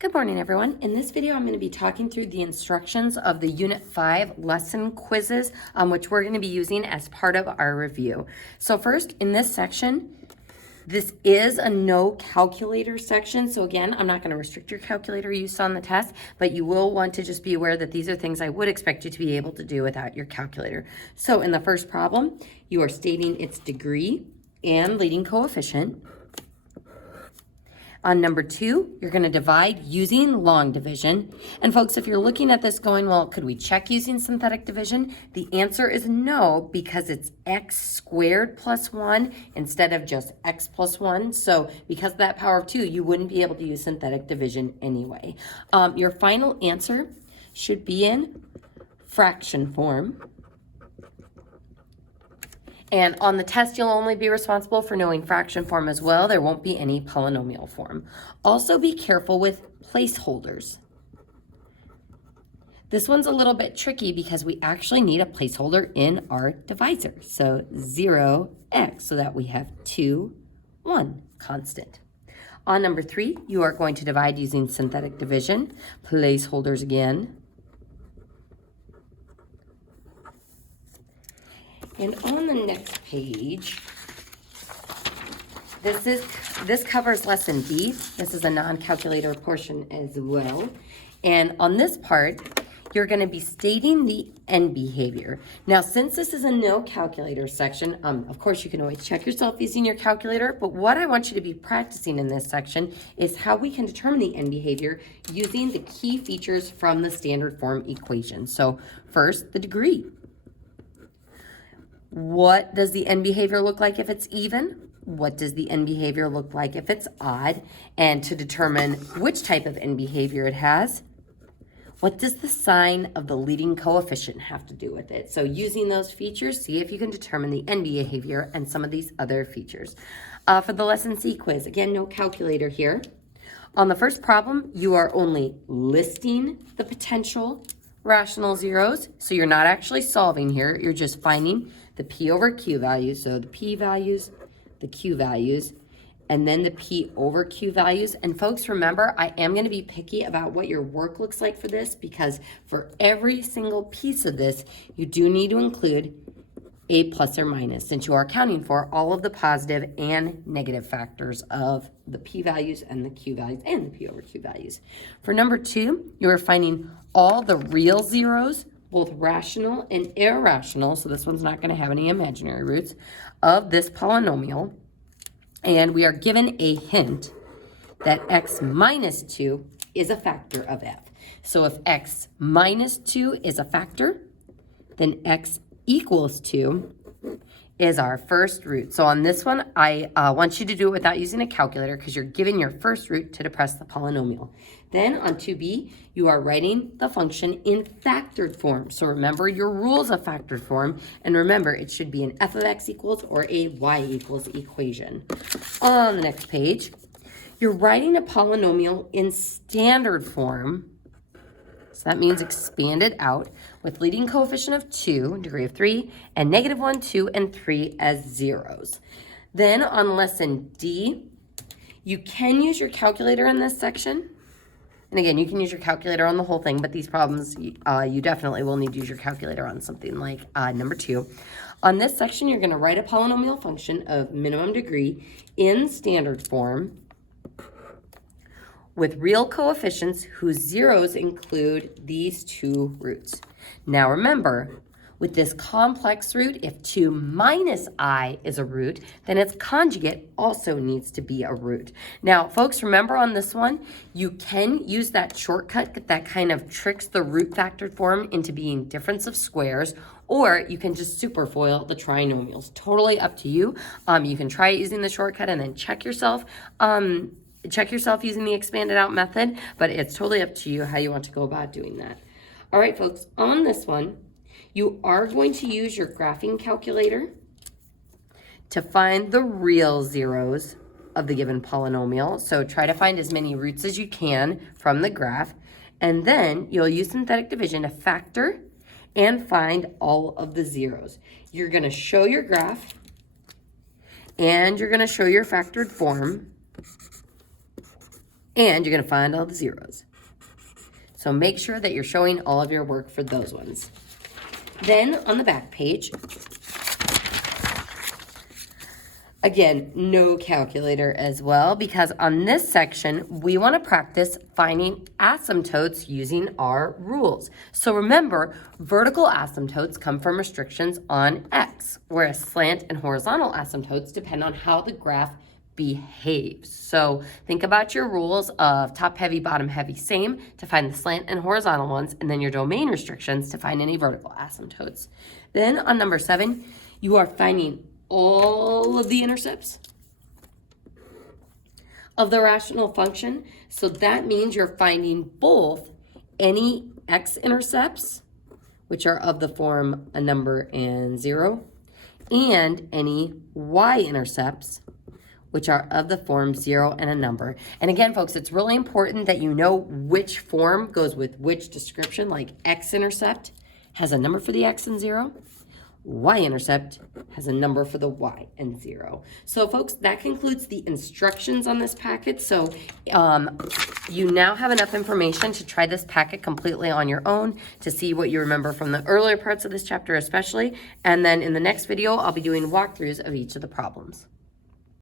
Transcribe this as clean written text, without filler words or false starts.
Good morning, everyone. In this video, I'm going to be talking through the instructions of the Unit 5 lesson quizzes, which we're going to be using as part of our review. So first, in this section, this is a no calculator section. So again, I'm not going to restrict your calculator use on the test, but you will want to just be aware that these are things I would expect you to be able to do without your calculator. So in the first problem, you are stating its degree and leading coefficient. On number 2, you're going to divide using long division. And folks, if you're looking at this going, well, could we check using synthetic division? The answer is no, because it's x squared plus 1 instead of just x plus 1. So because of that power of 2, you wouldn't be able to use synthetic division anyway. Your final answer should be in fraction form. And on the test, you'll only be responsible for knowing fraction form as well. There won't be any polynomial form. Also be careful with placeholders. This one's a little bit tricky because we actually need a placeholder in our divisor. So 0x, so that we have 2, 1 constant. On number 3, you are going to divide using synthetic division. Placeholders again. And on the next page, this covers lesson B. This is a non-calculator portion as well. And on this part, you're going to be stating the end behavior. Now, since this is a no calculator section, of course, you can always check yourself using your calculator, but what I want you to be practicing in this section is how we can determine the end behavior using the key features from the standard form equation. So first, the degree. What does the end behavior look like if it's even? What does the end behavior look like if it's odd? And to determine which type of end behavior it has, what does the sign of the leading coefficient have to do with it? So using those features, see if you can determine the end behavior and some of these other features. For the lesson C quiz, again, no calculator here. On the first problem, you are only listing the potential rational zeros. So you're not actually solving here. You're just finding the P over Q values. So the P values, the Q values, and then the P over Q values. And folks, remember, I am going to be picky about what your work looks like for this, because for every single piece of this, you do need to include a plus or minus, since you are accounting for all of the positive and negative factors of the P values and the Q values and the P over Q values. For number 2, you are finding all the real zeros, both rational and irrational, so this one's not going to have any imaginary roots, of this polynomial. And we are given a hint that x minus 2 is a factor of f. So if x minus 2 is a factor, then x equals 2 is our first root. So on this one, I want you to do it without using a calculator, because you're giving your first root to depress the polynomial. Then on 2b, you are writing the function in factored form. So remember your rules of factored form, and remember it should be an f of x equals or a y equals equation. On the next page, you're writing a polynomial in standard form. So that means expanded out with leading coefficient of 2, degree of 3, and negative 1, 2, and 3 as zeros. Then on lesson D, you can use your calculator in this section. And again, you can use your calculator on the whole thing, but these problems, you definitely will need to use your calculator on something like number 2. On this section, you're going to write a polynomial function of minimum degree in standard form with real coefficients whose zeros include these 2 roots. Now remember, with this complex root, if 2 minus I is a root, then its conjugate also needs to be a root. Now, folks, remember on this one, you can use that shortcut that kind of tricks the root factored form into being difference of squares, or you can just superfoil the trinomials. Totally up to you. You can try it using the shortcut and then check yourself. Check yourself using the expanded out method, but it's totally up to you how you want to go about doing that. All right, folks, on this one, you are going to use your graphing calculator to find the real zeros of the given polynomial. So try to find as many roots as you can from the graph, and then you'll use synthetic division to factor and find all of the zeros. You're going to show your graph, and you're going to show your factored form. And you're going to find all the zeros. So make sure that you're showing all of your work for those ones. Then on the back page, again, no calculator as well, because on this section, we want to practice finding asymptotes using our rules. So remember, vertical asymptotes come from restrictions on x, whereas slant and horizontal asymptotes depend on how the graph behaves. So think about your rules of top heavy, bottom heavy, same to find the slant and horizontal ones, and then your domain restrictions to find any vertical asymptotes. Then on number 7, you are finding all of the intercepts of the rational function. So that means you're finding both any x-intercepts, which are of the form a number and 0, and any y-intercepts, which are of the form 0 and a number. And again, folks, it's really important that you know which form goes with which description, like x-intercept has a number for the x and 0. Y-intercept has a number for the y and 0. So folks, that concludes the instructions on this packet. So you now have enough information to try this packet completely on your own to see what you remember from the earlier parts of this chapter especially. And then in the next video, I'll be doing walkthroughs of each of the problems.